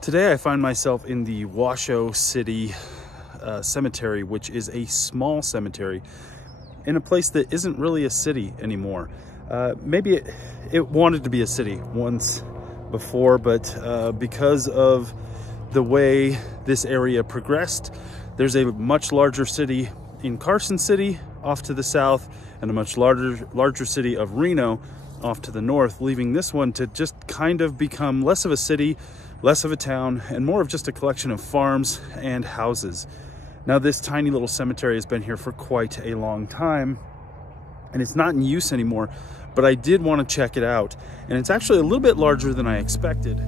Today I find myself in the Washoe City Cemetery, which is a small cemetery in a place that isn't really a city anymore. Maybe it wanted to be a city once before, but because of the way this area progressed, there's a much larger city in Carson City off to the south and a much larger city of Reno off to the north, leaving this one to just kind of become less of a city, less of a town, and more of just a collection of farms and houses. Now, this tiny little cemetery has been here for quite a long time, and it's not in use anymore, but I did want to check it out. And it's actually a little bit larger than I expected.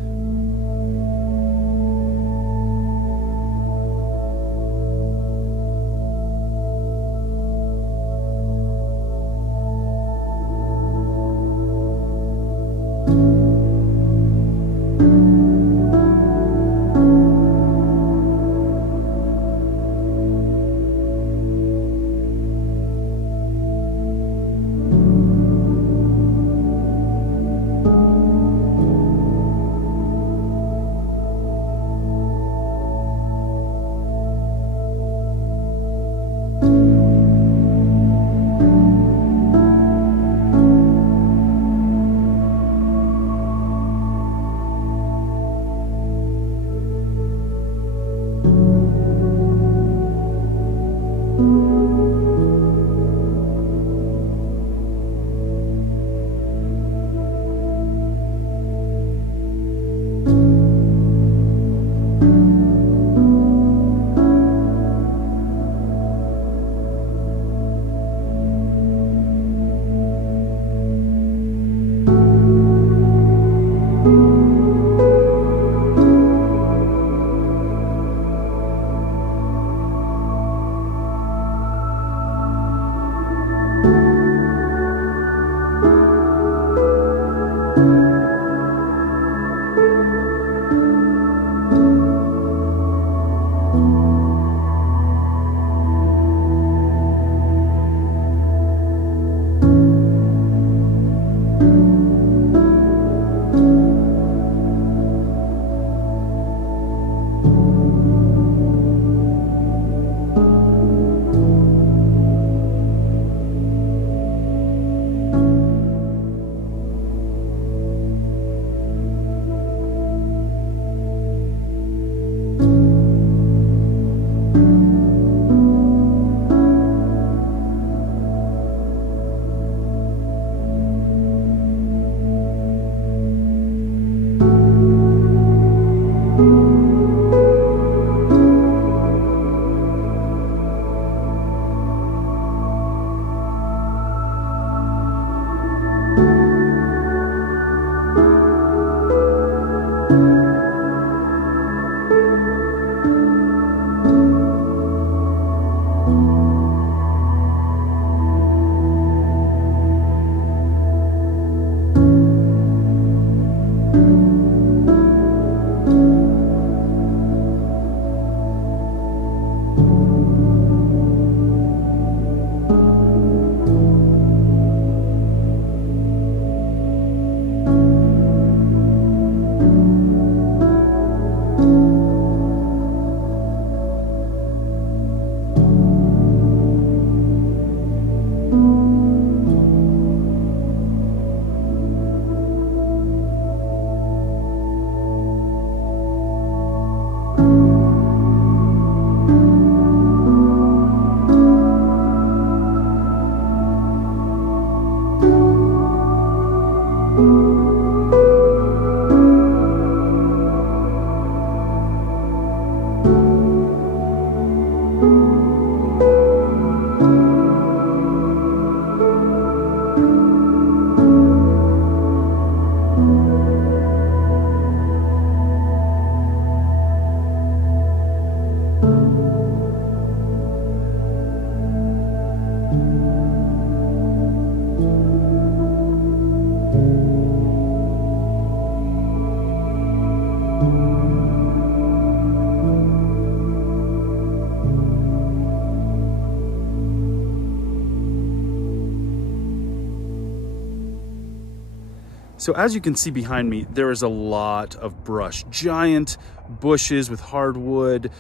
So as you can see behind me, there is a lot of brush, giant bushes with hardwood,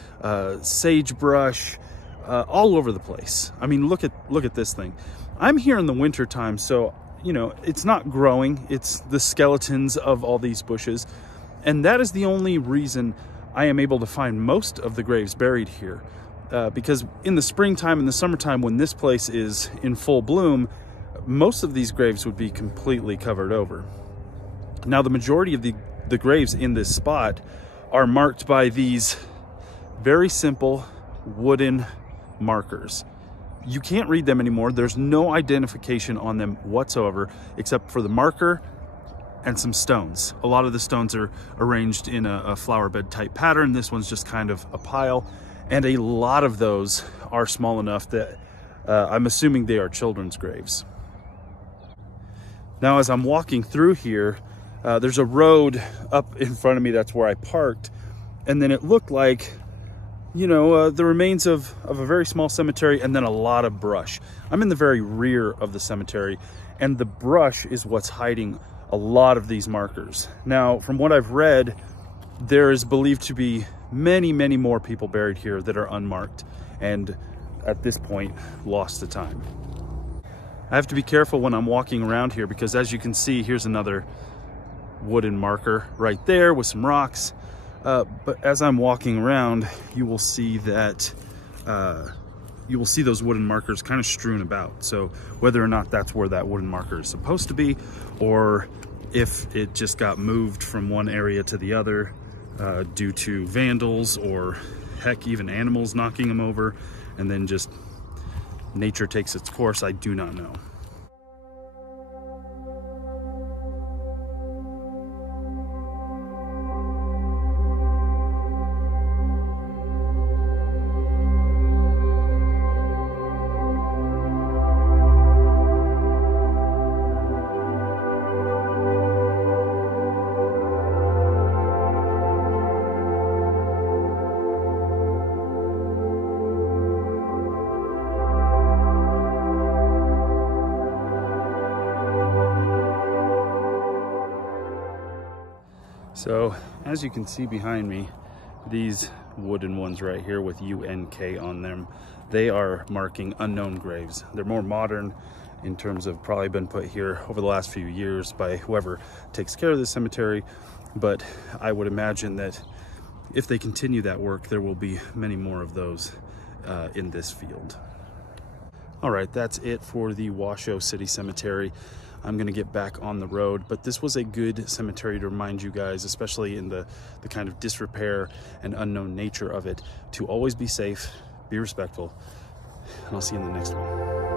sagebrush, all over the place. I mean, look at this thing. I'm here in the winter time, so you know, it's not growing, it's the skeletons of all these bushes. And that is the only reason I am able to find most of the graves buried here. Because in the springtime and the summertime, when this place is in full bloom, most of these graves would be completely covered over. Now, the majority of the graves in this spot are marked by these very simple wooden markers. You can't read them anymore. There's no identification on them whatsoever, except for the marker and some stones. A lot of the stones are arranged in a flower bed type pattern. This one's just kind of a pile. And a lot of those are small enough that I'm assuming they are children's graves. Now, as I'm walking through here, there's a road up in front of me. That's where I parked. And then it looked like, you know, the remains of a very small cemetery and then a lot of brush. I'm in the very rear of the cemetery, and the brush is what's hiding a lot of these markers. Now, from what I've read, there is believed to be many, many more people buried here that are unmarked and at this point lost to time. I have to be careful when I'm walking around here because, as you can see, here's another wooden marker right there with some rocks. But as I'm walking around, you will see that you will see those wooden markers kind of strewn about. So whether or not that's where that wooden marker is supposed to be, or if it just got moved from one area to the other due to vandals, or heck, even animals knocking them over, and then just nature takes its course, I do not know. So as you can see behind me, these wooden ones right here with UNK on them, they are marking unknown graves. They're more modern in terms of probably been put here over the last few years by whoever takes care of the cemetery. But I would imagine that if they continue that work, there will be many more of those in this field. All right, that's it for the Washoe City Cemetery. I'm gonna get back on the road, but this was a good cemetery to remind you guys, especially in the kind of disrepair and unknown nature of it, to always be safe, be respectful, and I'll see you in the next one.